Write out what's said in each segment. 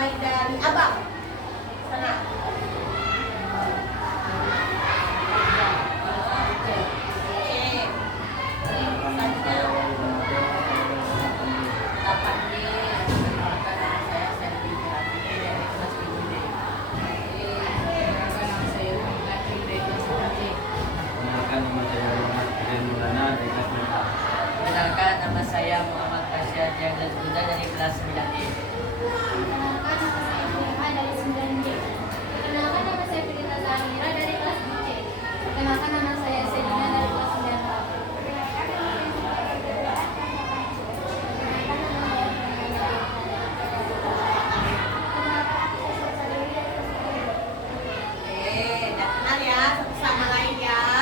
dimulai dari abang. Sana. Kenalkan, nama saya Muhammad Fasya Jaglas Buddha dari kelas 9D. Perkenalkan, nama saya Ibu dari 9D. Perkenalkan, nama saya Firita Zahira dari kelas 2C. Perkenalkan, nama saya Selina dari kelas 9A. Udah kenal ya satu sama lain ya.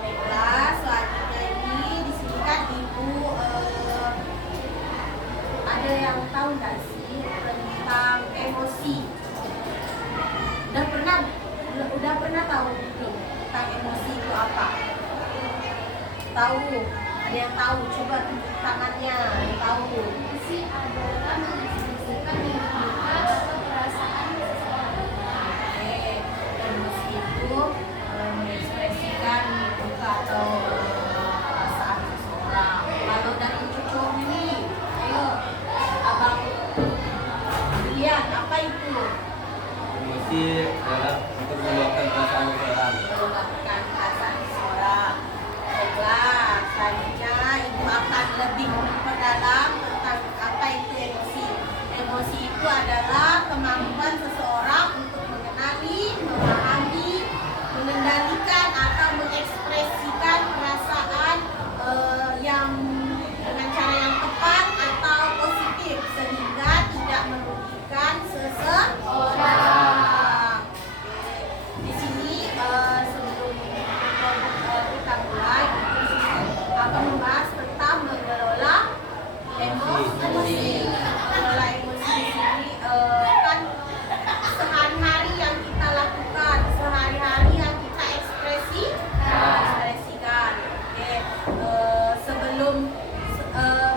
Baiklah, selanjutnya ini di sini kan ibu ada yang tahu nggak sih tentang emosi? Udah pernah tahu belum tentang emosi itu apa? Tahu? Ada yang tahu? Coba tunjuk tangannya. Yang tahu? Emosi adalah mengekspresikan duka atau perasaan seseorang. Oke, emosi itu mengekspresikan duka atau perasaan seseorang. Kalau dari cucu ini, ayo, abang lihat apa itu? Emosi adalah untuk meluapkan perasaan seseorang. Meluapkan perasaan seseorang. Baiklah, selanjutnya ibu akan lebih memperdalam tentang apa itu emosi. Emosi itu adalah kemampuan seseorang untuk mengenali, memahami, mengendalikan atau mengekspresikan perasaan yang dengan cara yang tepat atau positif sehingga tidak merugikan seseorang. Di sini sebelum kita mulai, akan membahas tentang mengelola emosi. Mengelola emosi di sini kan sehari-hari yang kita lakukan, sehari-hari yang kita ekspresikan. Oke, sebelum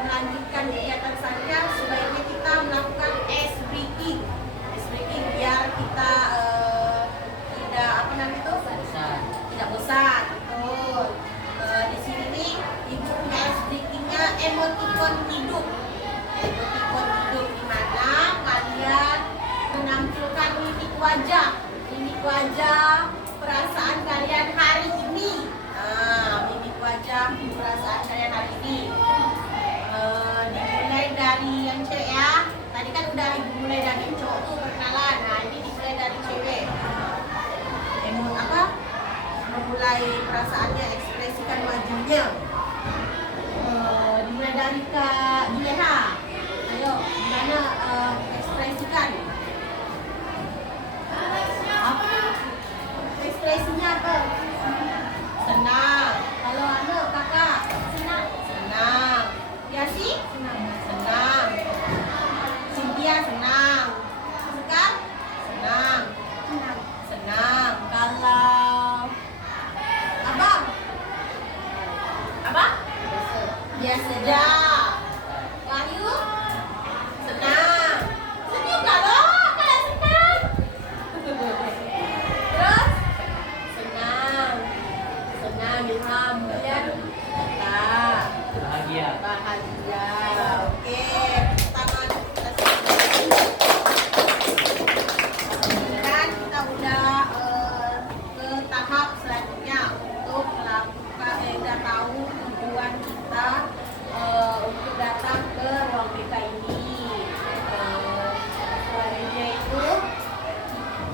melanjutkan kegiatan saja, sebaiknya kita melakukan ice breaking. Ice breaking biar kita tidak apa namanya itu? Tidak bosan. Betul. Di sini nih ibu punya ice breakingnya emoticon hidup. Emoticon hidup di mana kalian menampilkan mimik wajah perasaan kalian hari ini. Mimik wajah perasaan kalian hari ini. Dimulai dari yang cewek ya. Tadi kan udah ibu mulai dari yang cowok tuh perkenalan. Nah ini dimulai dari cewek. Memulai perasaannya, ekspresikan wajahnya. Dimulai dari Kak Juleha. Ayo, gimana ekspresikan? Apa? Ekspresinya apa? Senang. Kalau anu kakak? Senang. Senang. Yasi? Senang. Cynthia senang. Sekar? Senang. Senang. Kalau abang? Abang? Biasa saja. Wahyu? Senang. Senyum nggak loh kalau senang? Terus? Senang. Senang. Ilham. Kemudian? Bahagia. Bahagia. Oke. Tangan kita dan kita udah ke tahap selanjutnya untuk melakukan udah tahu tujuan kita untuk datang ke ruang BK ini. Selanjutnya itu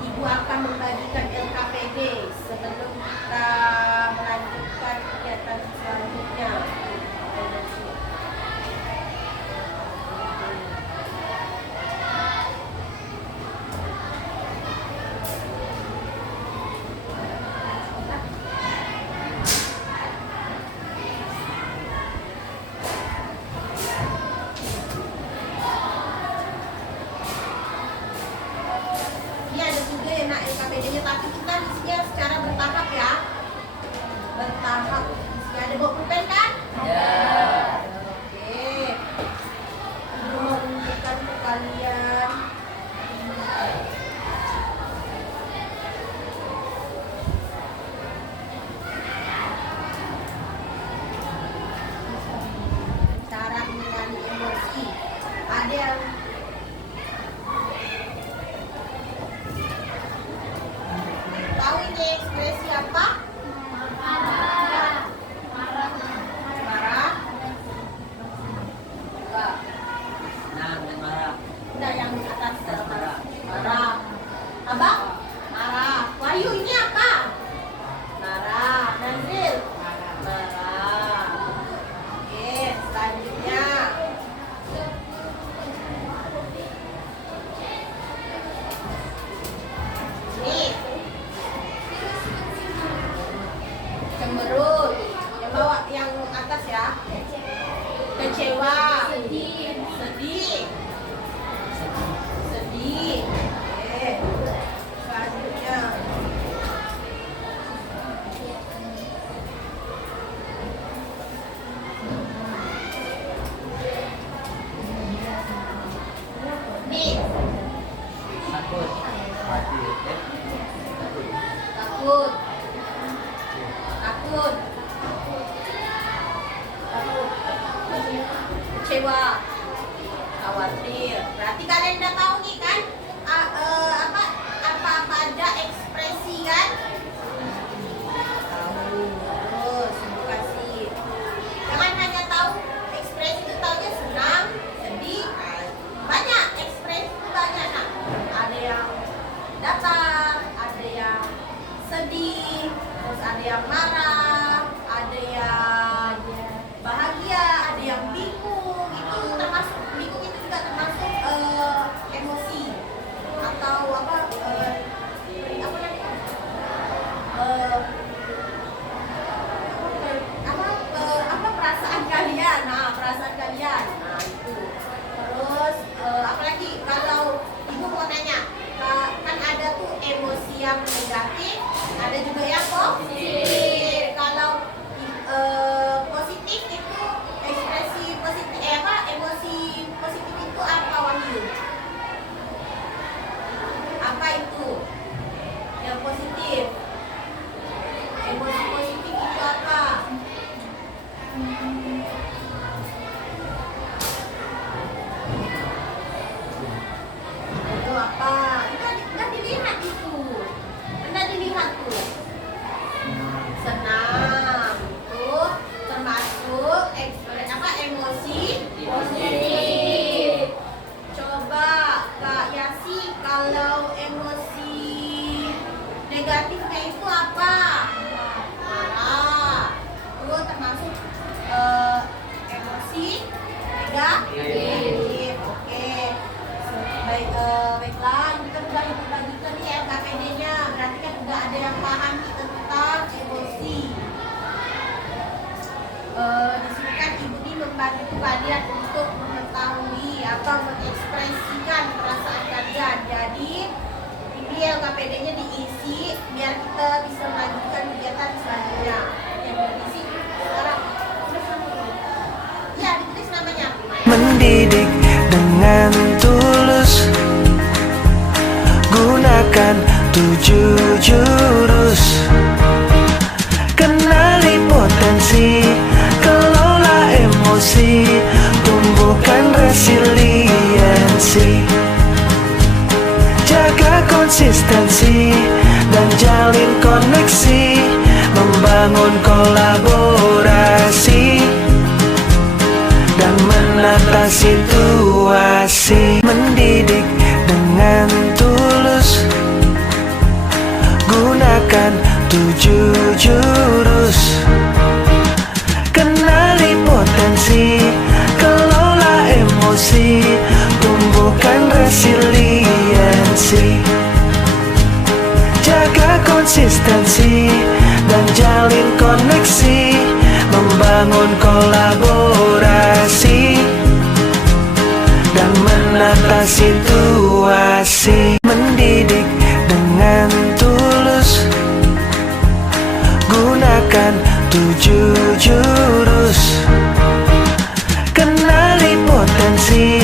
ibu akan membagikan LKPD sebelum kita melanjutkan kegiatan selanjutnya. Ini ada juga ya nak LKPD-nya, tapi kita isinya secara bertahap ya. Bertahap. Isinya ada bawa pulpen kan? Ya. Oke. Ibu mau menunjukkan ke kalian Ada yang tahu ini ekspresi apa? Marah. Marah. Enggak. Senang dan marah. Enggak, yang di atas. Marah. Marah. Abang? Marah. Wahyu ini apa? Marah. Nazil? Marah. Oke, selanjutnya. Ini. Cemberut. Yang bawah, yang atas ya. Kecewa. Sedih. Sedih. Sedih. Oke. Selanjutnya. Nih, Takut. Mati. takut. Takut. Kecewa. Khawatir. Berarti kalian udah tahu nih kan? Apa aja ekspresi kan? Tahu. Terus ibu kasih. Jangan hanya tahu ekspresi itu, taunya senang, sedih. Banyak ekspresi itu banyak. Nah, ada yang datar, ada yang sedih, terus ada yang marah, ada yang bahagia, ada yang bingung. Itu termasuk bingung, itu juga termasuk emosi atau apa namanya apa perasaan kalian. Nah, perasaan kalian, nah itu. Terus apalagi kalau ibu mau nanya, kan ada tuh emosi yang negatif, ada juga yang positif. Kalau positif itu ekspresi positif, emosi positif itu apa, Wahyu? Apa itu yang positif? Emosi positif itu apa? Itu apa? Nggak dilihat itu. Nggak dilihat tuh. Senang itu termasuk emosi positif. Coba Kak Yasi, kalau emosi negatifnya itu apa? Marah. Itu termasuk emosi negatif. Oke. Baiklah, ini kan udah ibu bagikan nih LKPD-nya. Berarti kan udah ada yang paham nih tentang emosi. Di sini kan ibu nih membantu kalian untuk mengetahui atau mengekspresikan perasaan kalian. Jadi ini LKPD-nya diisi biar kita bisa melanjutkan kegiatan selanjutnya. Yang diisi sekarang tulis namanya. Ya, ditulis namanya. Mendidik dengan tulus, gunakan 7 jurus. Kenali potensi, kelola emosi, tumbuhkan resiliensi. Jaga konsistensi dan jalin koneksi, membangun kolaborasi dan menata situasi. Mendidik dengan tulus, gunakan 7 jurus. Kenali potensi, kelola emosi, tumbuhkan resiliensi. Jaga konsistensi dan jalin koneksi, membangun kolaborasi dan menata situasi. Mendidik dengan tulus, gunakan 7 jurus. Kenali potensi,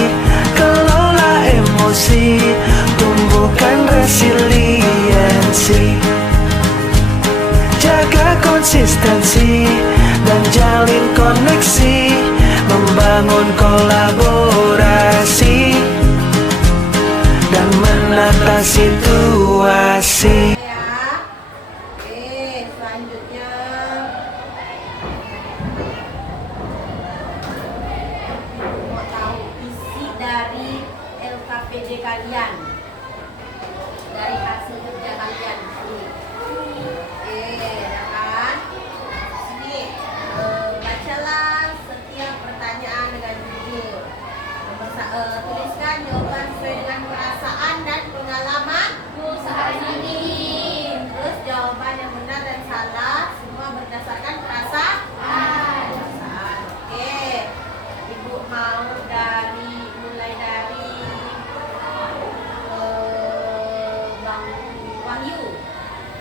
kelola emosi, tumbuhkan resiliensi. Jaga konsistensi dan jalin koneksi, membangun kolaborasi LKPD kalian dari hasil kerja kalian ini. Oke, ya kan? Sini, bacalah setiap pertanyaan dengan jujur. Tuliskan jawaban sesuai dengan perasaan dan pengalaman saat ini. Terus jawaban yang benar dan salah semua berdasarkan perasaan. Oke. Ibu mau mulai dari Bang Wahyu.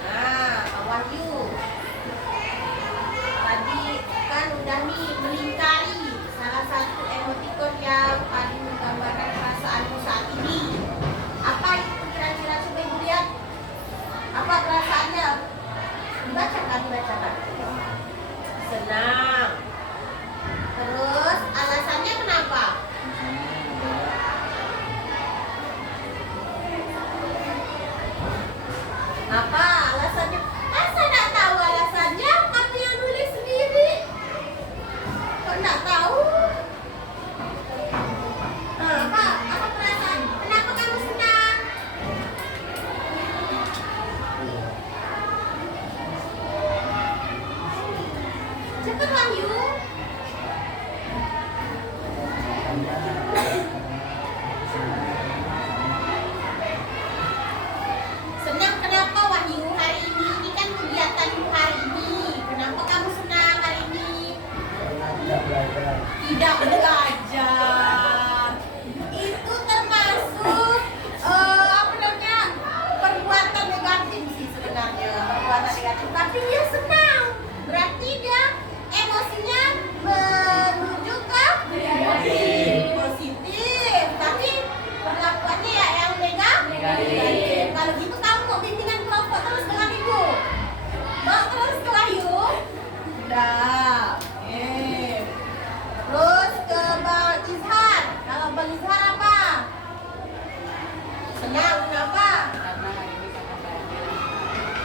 Nah, Bang Wahyu. Tadi kan udah nih melingkari salah satu emoticon yang paling menggambarkan perasaanmu saat ini. Apa itu kira-kira, coba ibu lihat? Apa perasaannya? Dibacakan. Senang. Terus alasannya kenapa? Apa alasannya? Masa nggak tahu alasannya? Kamu yang nulis sendiri. Kok nggak tahu? Apa perasaan? Kenapa kamu senang? Cepat Wahyu. Senang kenapa Wahyu hari ini? Ini kan kegiatanmu hari ini. Kenapa kamu senang hari ini? Tidak belajar. Itu termasuk apa namanya, perbuatan negatif sih sebenarnya, perbuatan negatif. Tapi dia senang, berarti dia emosinya menuju ke positif. Tapi perlakuannya ya yang negatif. Kalau gitu kamu mau bimbingan kelompok terus dengan ibu? Mau terus ke Wahyu? Udah. Terus ke Bang Izhar. Kalau Bang Izhar apa? Senang kenapa? Karena hari ini sangat bahagia.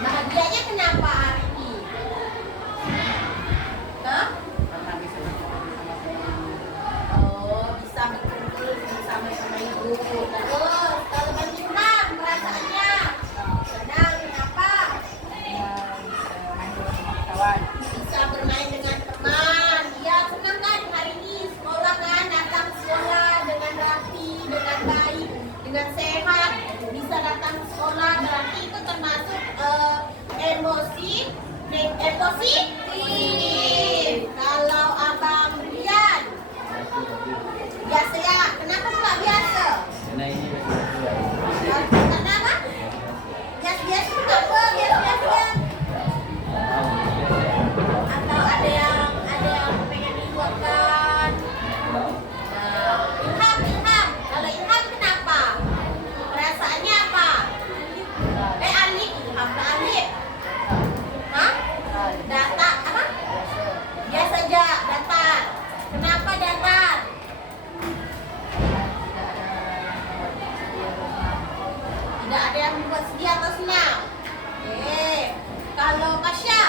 Bahagianya kenapa hari ini? Hah? Karena bisa berkumpul sama ibu. Oh, bisa berkumpul bersama ibu. Terus kalau Bang Imran perasaannya senang kenapa? Bisa main Bisa bermain bersama kawan. dengan teman. Ya senang kan hari ini sekolah kan, datang sekolah dengan rapi, dengan baik, dengan sehat, bisa datang sekolah, berarti itu termasuk emosi positif. Kalau Abang Rian biasa ya, kenapa nggak biasa? Karena ini masih Karena apa? Biasa-biasa kenapa? Biasa-biasa. Atau ada yang pengen dibuatkan. Ilham. Kalau Ilham kenapa? Perasaannya apa? Alif. Ilham ke Alif. Hah? Data apa? Biasa aja, datar. Kenapa datar? Tidak ada yang membuat sedih atau senang. Oke. Kalau Kasya?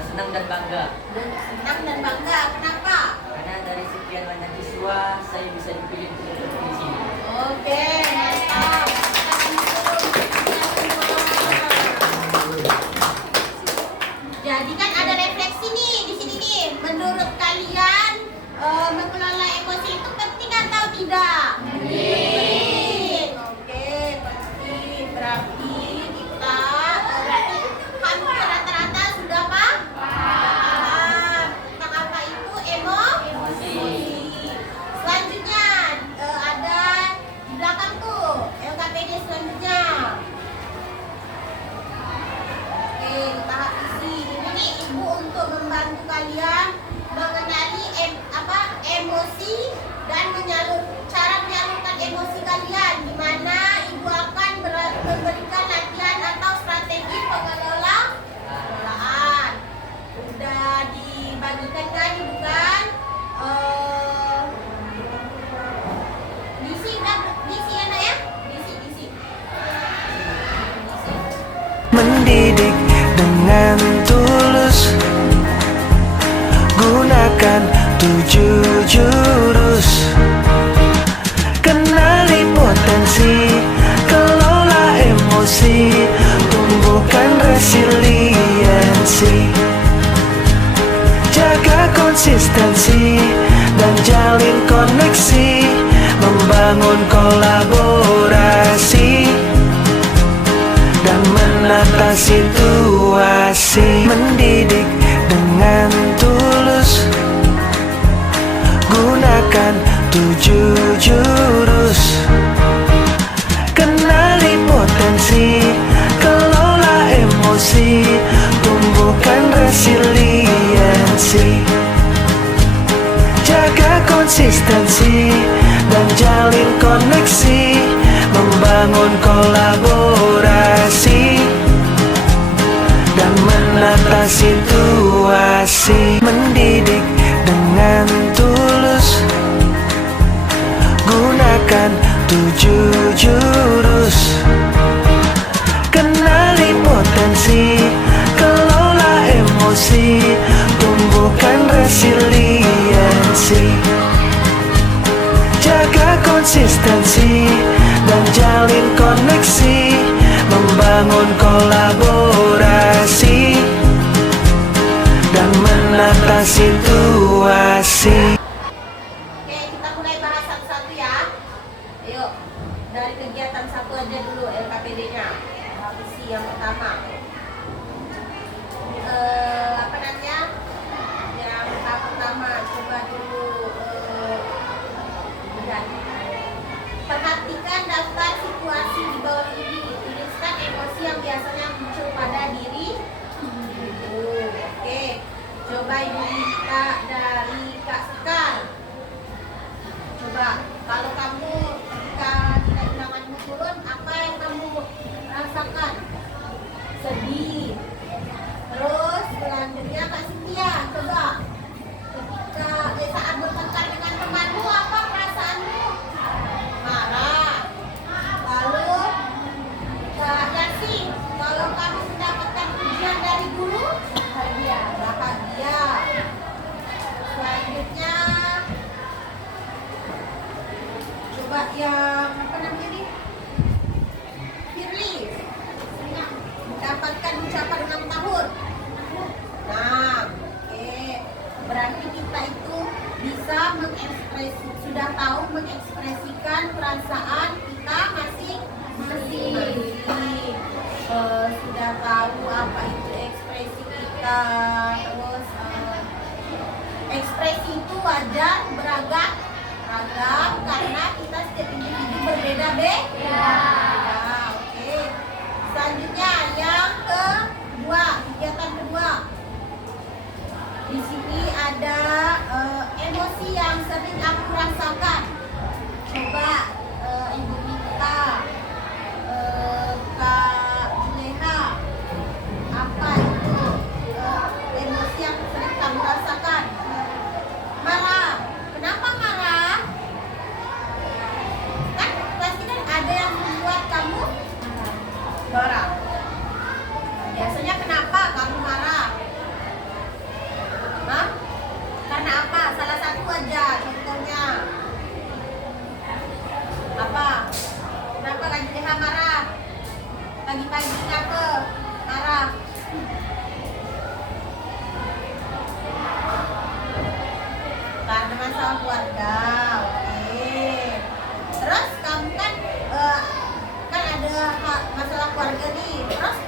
Senang dan bangga. Senang dan bangga. Kenapa? Karena dari sekian banyak siswa, saya bisa dipilih untuk duduk di sini. Oke, mantap. Jadi kan ada refleksi nih di sini nih. Menurut kalian mengelola emosi itu penting atau tidak? Penting. Oke, penting. Berarti kita hampir rata-rata sudah paham tentang apa itu emosi. Selanjutnya ada di belakang tuh LKPD selanjutnya. Oke, tahap isi. Ini nih ibu untuk membantu kalian mengenali emosi dan cara menyalurkan emosi kalian, di mana ibu akan memberikan latihan atau strategi pengelolaan. Udah dibagikan kan ibu kan? Diisi ya nak ya? Diisi. Mendidik dengan tulus, gunakan 7 jurus. Kenal membangun kolaborasi dan menata situasi, mendidik dengan tulus, gunakan 7 jurus, kenali potensi, kelola emosi, tumbuhkan resiliensi, jaga konsistensi dan jalin koneksi, membangun kolaborasi dan menata situasi, mendidik dengan tulus, gunakan 7 jurus, kenali potensi, kelola emosi, tumbuhkan resiliensi, jaga konsistensi dan jalin koneksi, membangun kolaborasi dan menata situasi. Oke, kita mulai bahas satu-satu ya. Ayo, dari kegiatan satu aja dulu LKPD-nya. Visi yang pertama. Apa namanya? Yang pertama, coba dulu lihat. Perhatikan daftar situasi di bawah ini. Tuliskan emosi yang biasanya muncul pada diri. Oke. Coba Ibu minta dari Kak Sekar. Coba kalau kamu ketika nilai ulanganmu turun, apa yang kamu rasakan? Sedih. Terus selanjutnya Kak Cynthia, coba ketika saat bertengkar dengan temanmu, apa perasaanmu? Marah. Lalu Kak Yasi, kalau kamu mendapatkan pujian dari guru, bahagia. Selanjutnya coba yang apa namanya nih? Firly mendapatkan ucapan ulang tahun. Nah, oke. Berarti kita itu bisa sudah tahu mengekspresikan perasaan kita masing-masing. Sudah tahu apa itu ekspresi kita. Terus ekspresi itu wajar, beragam karena kita setiap individu berbeda-beda. Oke. Selanjutnya yang kedua, kegiatan kedua. Di sini ada emosi yang sering aku rasakan. Coba Ibu minta Kak Juleha, apa itu emosi yang sering kamu rasakan? Marah. Kenapa marah? Kan pasti kan ada yang membuat kamu marah. Biasanya kenapa kamu marah? Hah? Karena apa? Salah satu aja contohnya. Apa? Kenapa lagi Juleha marah? Pagi-pagi kenapa marah? Karena masalah keluarga. Oke. Terus kamu kan ada masalah keluarga nih. Terus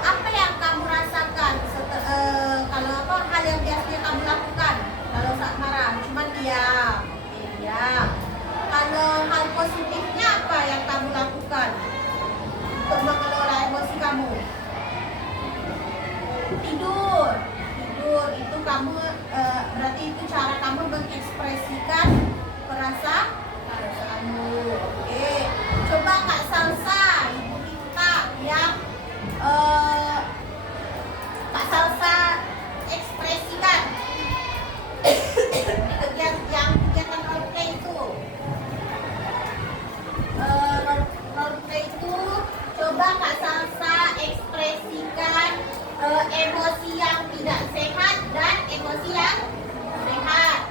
apa yang kamu rasakan kalau apa hal yang biasanya kamu lakukan kalau saat marah? Cuman diam. Oke, diam. Kalau hal positifnya apa yang kamu lakukan untuk mengelola emosi kamu? Tidur itu kamu berarti itu cara kamu mengekspresikan perasaanmu. Oke, coba Kak Salsa, Ibu minta yang Kak Salsa ekspresikan di kegiatan roleplay itu. Roleplay itu coba Kak Salsa ekspresikan emosi yang tidak sehat dan emosi yang sehat.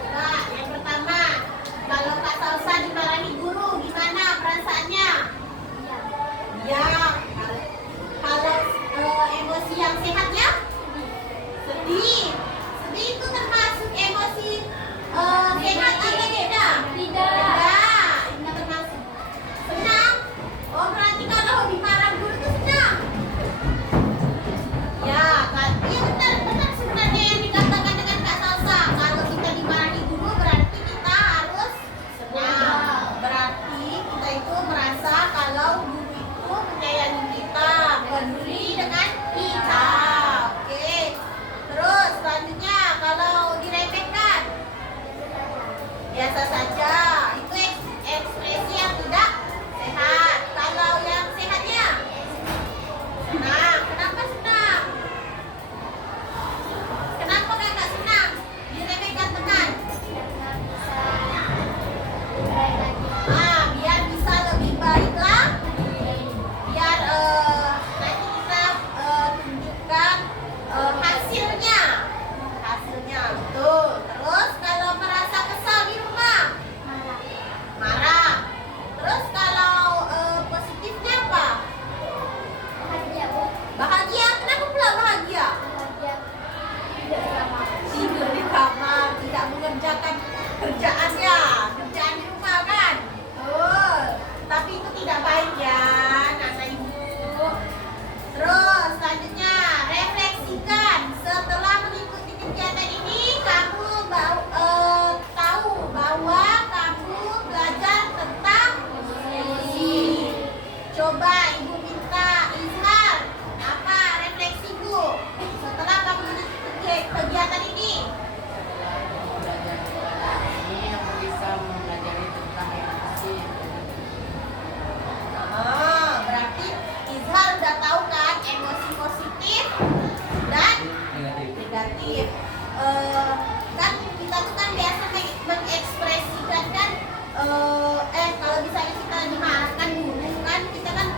Coba yang pertama, kalau Kak Salsa dimarahin biasa saja. Itu ekspresi yang tidak sehat. Kalau yang sehatnya senang. Kenapa senang? Kenapa kakak senang? Diremehkan teman. Biar bisa lebih baiklah. Biar nanti kita tunjukkan hasilnya. Hasilnya betul. Terus kalau merasa kesal di rumah, marah. Terus kalau positifnya apa? Bahagia, Bu. Bahagia. Kenapa pula bahagia? Bahagia. Tidak sama. Tidur di kamar, tidak mengerjakan kerjaannya, kerjaan di rumah kan? Tapi itu tidak baik ya, anak ibu. Terus selanjutnya refleksikan. Setelah mengikuti kegiatan ini, kamu tahu bahwa kamu belajar tentang emosi. Coba ibu minta Izhar, apa refleksimu setelah kamu mengikuti kegiatan ini? Belajar kegiatan ini aku bisa mempelajari tentang emosi. Berarti Izhar udah tahu kan emosi positif dan negatif. Kan kita tuh kan biasa mengekspresikan kan, kalau misalnya kita dimaafkan dulu kan kita kan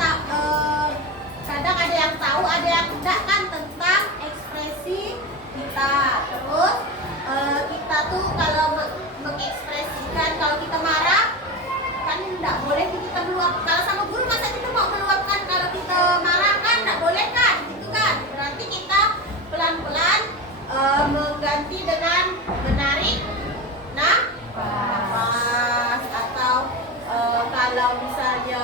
kadang ada yang tahu ada yang tidak kan tentang ekspresi kita. Terus kita tuh kalau mengekspresikan kalau kita marah kan tidak boleh kita meluap. Kalau sama guru masa kita mau meluapkan kalau kita marah kan tidak boleh kan, gitu kan? Berarti kita pelan-pelan mengganti dengan menarik nafas, atau kalau misalnya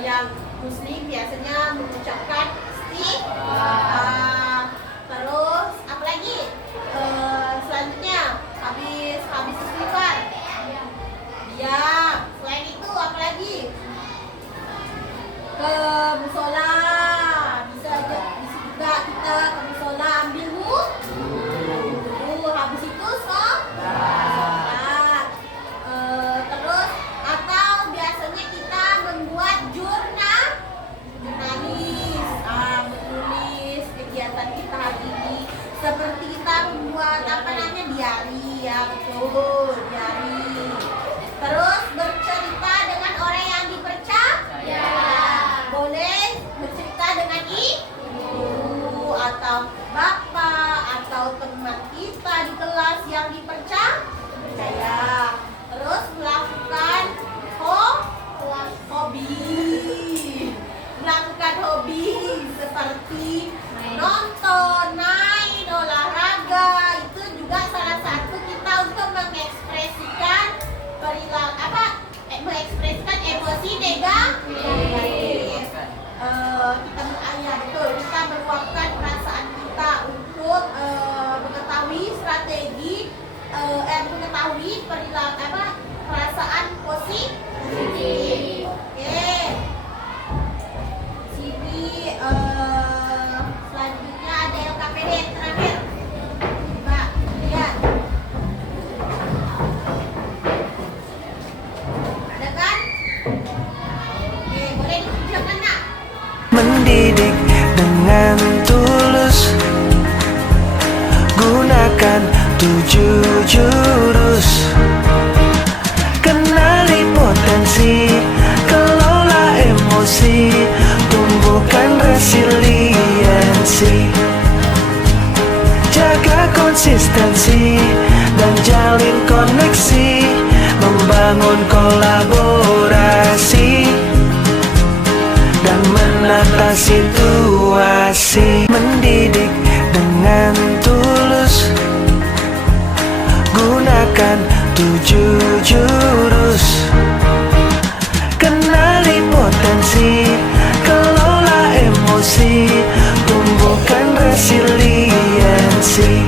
yang muslim biasanya mengucapkan istighfar. Terus apa lagi? Selanjutnya habis istighfar diam. Selain itu apa lagi? Ke musola. Bisa juga kita ke musola ambil wudhu. Habis itu sholat. Terus atau biasanya kita membuat jurnalis, menulis kegiatan kita hari ini. Seperti kita membuat diari, ya betul, diari. Terus bercerita dengan orang yang dipercaya. Boleh bercerita dengan ibu atau bapak atau teman kita di kelas yang dipercaya. Terus melakukan hobi seperti nonton, main, olahraga. Itu juga salah satu kita untuk mengekspresikan mengekspresikan emosi negatif. Kita meluapkan perasaan kita untuk mengetahui strategi, mengetahui perasaan positif. Oke. Sini selanjutnya ada LKPD yang terakhir. Coba lihat. Ada kan? Oke, boleh ditunjukkan nak? Mendidik dengan tulus, gunakan 7 jurus. Kenali potensi, kelola emosi, tumbuhkan resiliensi. Jaga konsistensi dan jalin koneksi, membangun kolaborasi dan menata situasi. Mendidik dengan tulus, gunakan 7 jurus. Kenali potensi, kelola emosi, tumbuhkan resiliensi.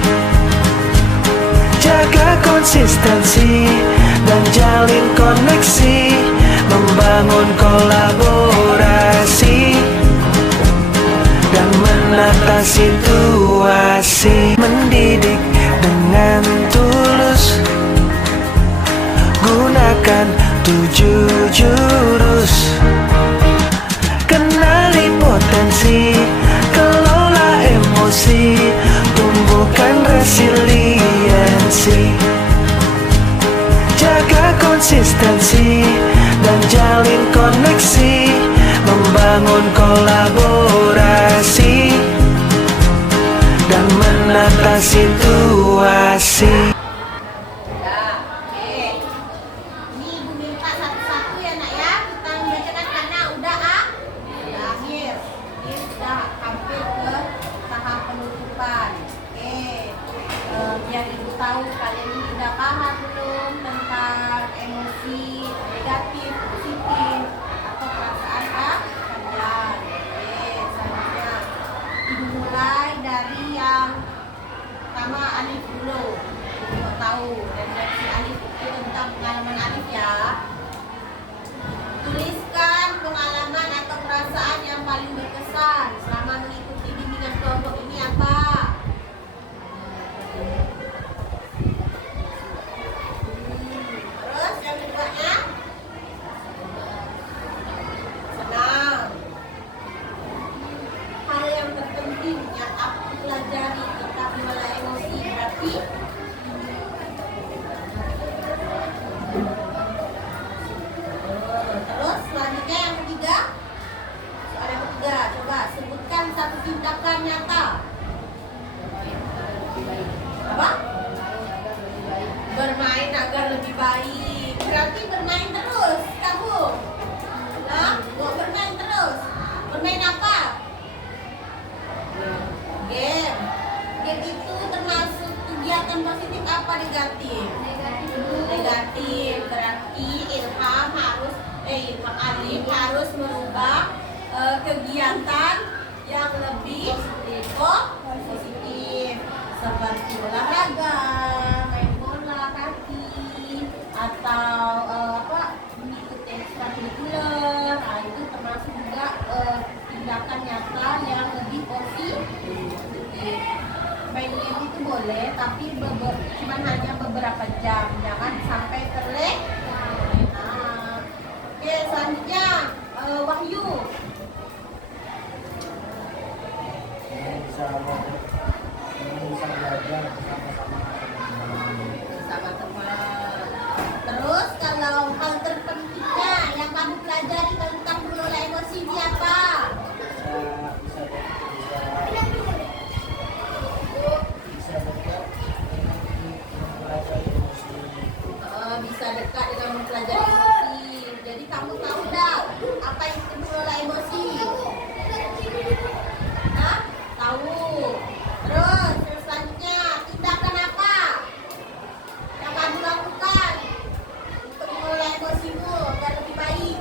Jaga konsistensi dan jalin koneksi, membangun kolaborasi dan menata situasi. Mendidik dengan tulus, Tinggalkan 7 jurus. Kenali potensi, kelola emosi, tumbuhkan resiliensi. Jaga konsistensi dan jalin koneksi, membangun kolaborasi dan menata situasi. Ya, oke. Ini Ibu minta satu-satu ya nak ya. Kita membacakan karena udah akhir. Ini sudah hampir ke tahap penutupan. Oke. Biar Ibu tahu kalian ini udah paham belum tentang emosi negatif, positif atau perasaan kalian. Oke, selanjutnya Ibu mulai dari yang pertama Alif dulu. Ibu tahu referensi Alif itu tentang pengalaman Alif ya. Tuliskan pengalaman atau perasaan yang paling berkesan selama mengikuti bimbingan kelompok ini apa? Terus yang keduanya? Senang. Hal yang terpenting yang aku pelajari tentang mengelola emosi berarti terus selanjutnya yang ketiga, soal yang ketiga, coba sebutkan satu tindakan nyata. Apa? Bermain agar lebih baik. Berarti bermain terus kamu. Nah, mau bermain terus. Bermain apa? Game. Game itu termasuk kegiatan positif apa negatif? Negatif. Berarti Ilham Alif harus merubah kegiatan yang lebih positif seperti olahraga, main bola kaki, atau mengikuti ekstrakurikuler. Itu termasuk juga tindakan nyata yang lebih positif. Main game itu boleh, tapi cuma hanya beberapa jam, jangan sampai terlena. Oke, selanjutnya Wahyu. Bisa belajar Bersama teman. Terus kalau hal terpentingnya yang kamu pelajari tentang mengelola emosi ini apa? Bisa dekat dengan mempelajari emosi. Jadi kamu tahu dah apa itu mengelola emosi? Hah? Tahu. Terus selanjutnya tindakan apa yang kamu lakukan untuk mengelola emosimu agar lebih baik?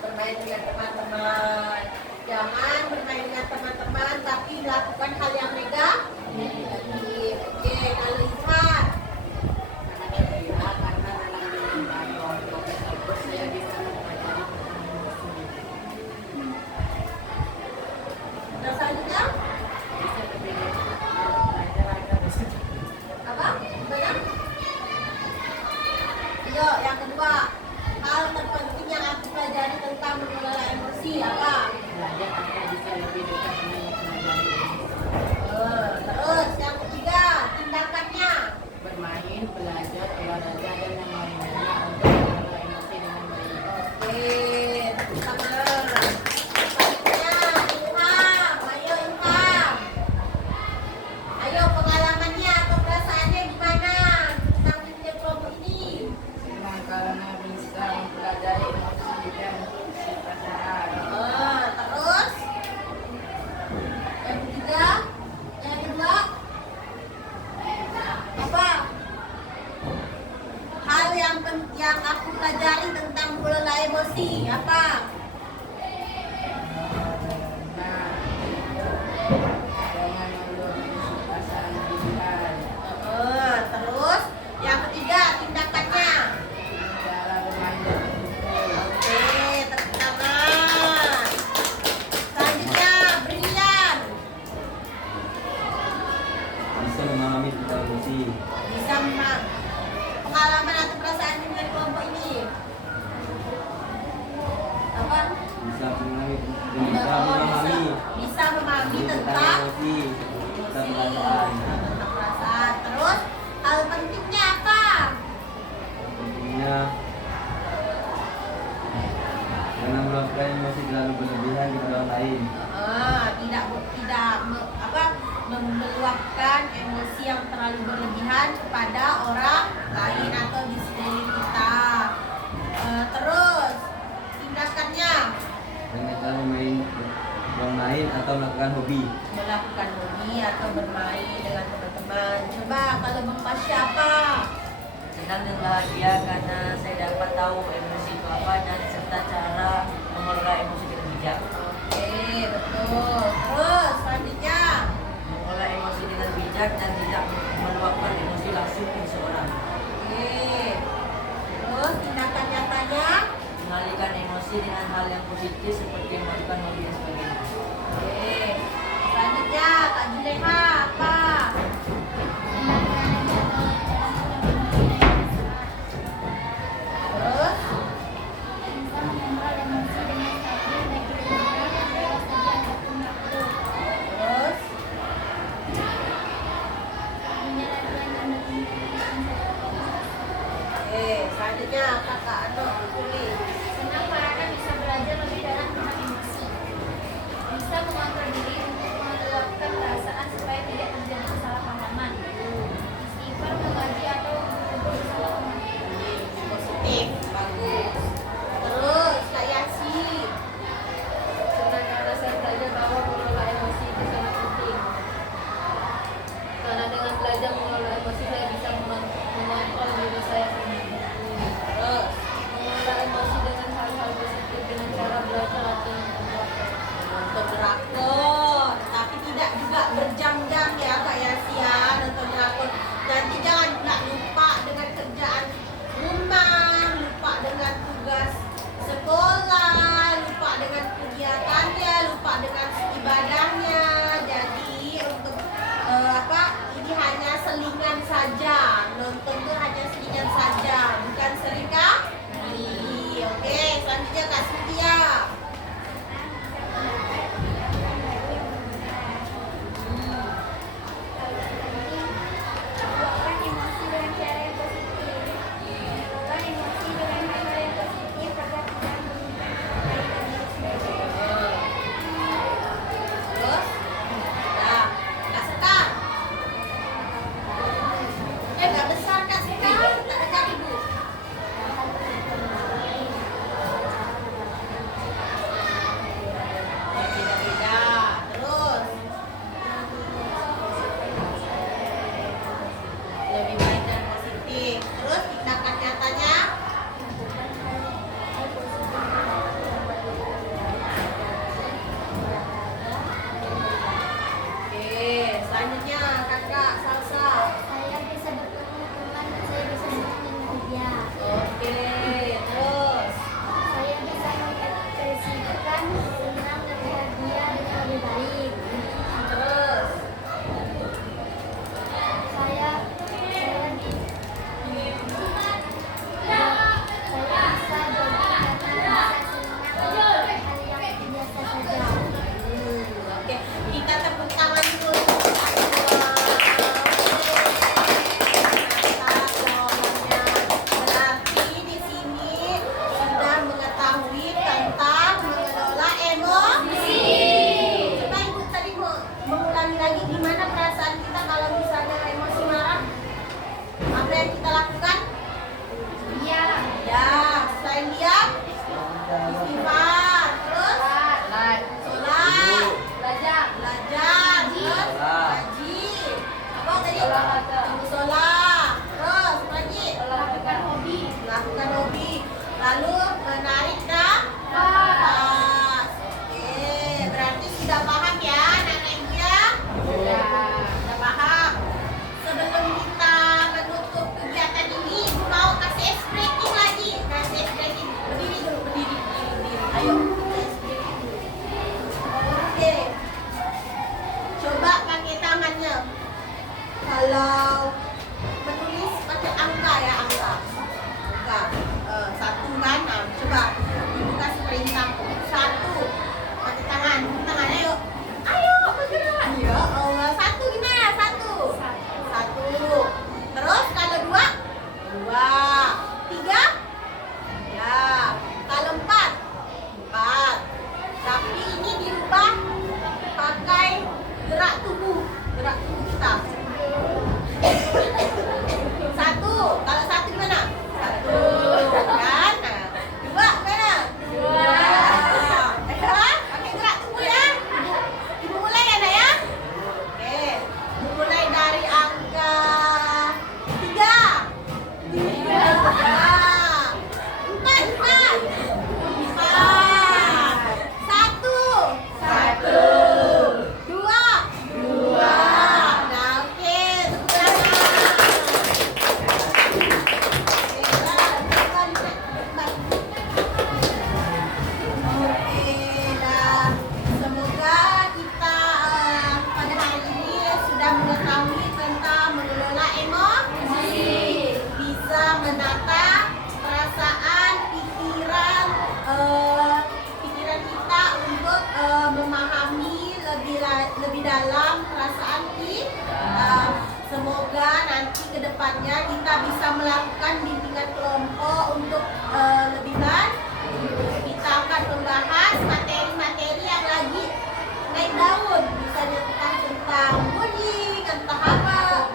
Bermain dengan teman-teman. Jangan bermain dengan teman-teman tapi melakukan hal yang negatif. Oke, nah lihat. Terus selanjutnya apa? Gimana? Yuk, yang kedua, hal terpenting yang aku pelajari tentang mengelola emosi apa? Terus yang ketiga, tindakannya. Bermain, belajar, olahraga, dan yang lainnya untuk mengelola emosi dengan baik. Oke, tepuk tangan. Selanjutnya, Ilham. Ayo Ilham. Ayo pengalamannya atau perasaannya gimana tentang bimbingan kelompok ini? Senang karena bisa mempelajari emosi dan perasaan. Terus yang ketiga, yang kedua apa? Hal yang aku pelajari tentang mengelola emosi apa? Jangan mendominasi perasaan diri. Terus yang ketiga tindakannya. Cara bermain dan berkumpul. Oke, tepuk tangan. Selanjutnya Brilian. Bisa memahami tentang emosi. Bisa meluapkan emosi yang terlalu berlebihan kepada orang lain atau di sekeliling kita. Terus tindakannya Kebanyakan bermain atau melakukan hobi. melakukan hobi atau bermain dengan teman-teman. Coba kalau Bang Pasya apa? Senang dan bahagia karena saya dapat tahu emosi itu apa dan serta cara mengelola emosi dengan bijak. Oke, betul. Terus selanjutnya Mengelola emosi dengan bijak dan tidak meluapkan emosi langsung ke seseorang. oke. Terus tindakan nyatanya Mengalihkan emosi dengan hal yang positif seperti melakukan hobi dan sebagainya. oke. Selanjutnya Kak Juleha apa? Terus Bisa mengontrol emosi dengan stabil baik di dalam bebas saja ataupun waktu. terus Menjalankan tanda-tanda. oke. Selanjutnya Kakak Ano tulis. Senang karena bisa belajar lebih dalam tentang emosi. Bisa mengontrol diri untuk meluapkan perasaan supaya tidak terjadi kesalahpahaman. Istighfar mengaji atau berkumpul bersama teman. Positif, bagus. Terus Kak Yasi. Senang karena saya belajar bahwa mengelola emosi itu sangat penting. Karena dengan belajar mengelola emosi saya bisa mengontrol diri saya sendiri. Terus Mengelola emosi dengan hal-hal positif dengan cara belajar atau mengelola. nonton drakor, tapi tidak juga berjam-jam ya Kak Yasi ya nonton drakor. Nanti jangan pula lupa dengan kerjaan rumah, lupa dengan tugas sekolah, lupa dengan kegiatannya, lupa dengan ibadahnya. Jadi untuk ini hanya selingan saja. Nonton itu hanya selingan saja, bukan seringkali. Oke, selanjutnya Kak Cynthia. Luapkan emosi dengan cara yang positif. Luapkan emosi dengan hal-hal yang positif agar tidak merugikan orang lain dan diri sendiri. Terus, nah, Kak Sekar. Nggak besar Kak Sekar, tak dekat ibu. Beda-beda. Terus, lebih baik dan positif. Terus tindakan nyatanya. Oke, selanjutnya Kakak Salsa. Saya bisa bertemu teman, saya bisa senang dan bahagia. Oke, terus. Saya bisa mengekspresikan senang dan bahagia dengan lebih baik. Terus. Saya bisa jogging karena bisa senang dengan hal yang biasa saja. Oke, kita tepuk tangan dulu untuk Akua. Berarti di sini sudah mengetahui tentang mengelola emosi. Coba ibu tadi mau mengulangi lagi gimana perasaan kita kalau misalnya emosi marah? Apa yang kita lakukan? Diam. Ya, selain diam, istighfar, terus sholat, belajar, terus ngaji, apa tadi? Sholat, terus lagi Lakukan hobi. melakukan hobi, lalu menarik nafas. Oke, berarti sudah paham ya anak-anak ibu ya? Sudah paham. Sebelum kita menutup kegiatan ini, ibu mau kasih ice breaking lagi. Kasih ice breaking. Berdiri dulu, berdiri. Ayo, ice breaking dulu. Oke. Coba pakai tangannya. Kalau nanti ke depannya kita bisa melakukan bimbingan kelompok untuk lebih lanjut. Kita akan membahas materi-materi yang lagi naik daun, misalnya tentang bullying, tentang apa,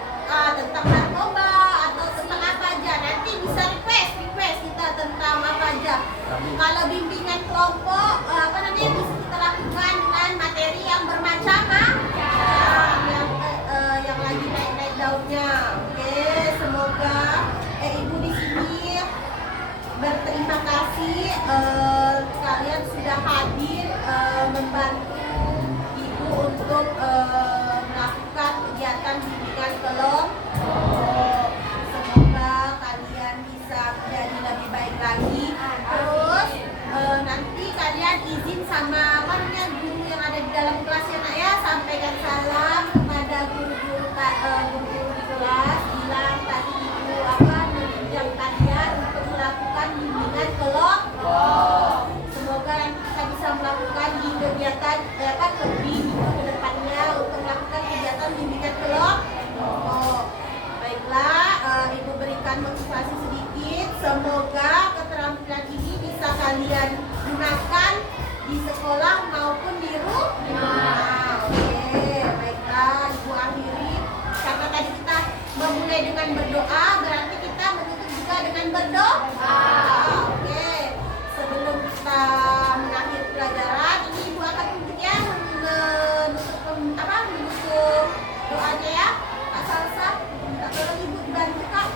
tentang narkoba atau tentang apa aja. Nanti bisa request kita tentang apa aja. Kalau bimbingan kelompok bisa kita lakukan dengan materi yang bermacam-macam, yang lagi naik daunnya. Oke, semoga ibu di sini berterima kasih kalian sudah hadir membantu ibu untuk melakukan kegiatan bimbingan kelompok. Semoga kalian bisa menjadi lebih baik lagi. Terus nanti kalian izin sama guru yang ada di dalam kelasnya nak ya, sampaikan salam kepada guru-guru di kelas, bilang tadi ibu menunjang kalian untuk melakukan bimbingan kelompok. Semoga nanti kita bisa melakukan di kegiatan lebih ke depannya untuk melakukan kegiatan bimbingan kelompok. Baiklah, ibu berikan motivasi sedikit. Semoga keterampilan ini bisa kalian gunakan di sekolah maupun di rumah. Oke, baiklah, ibu akhiri. Karena tadi kita memulai dengan berdoa, berarti kita menutup juga dengan berdoa. Oke, sebelum kita mengakhiri pelajaran, ini ibu akan tunjuk ya menutup doanya ya. Kak Salsa, tolong ibu dibantu Kak.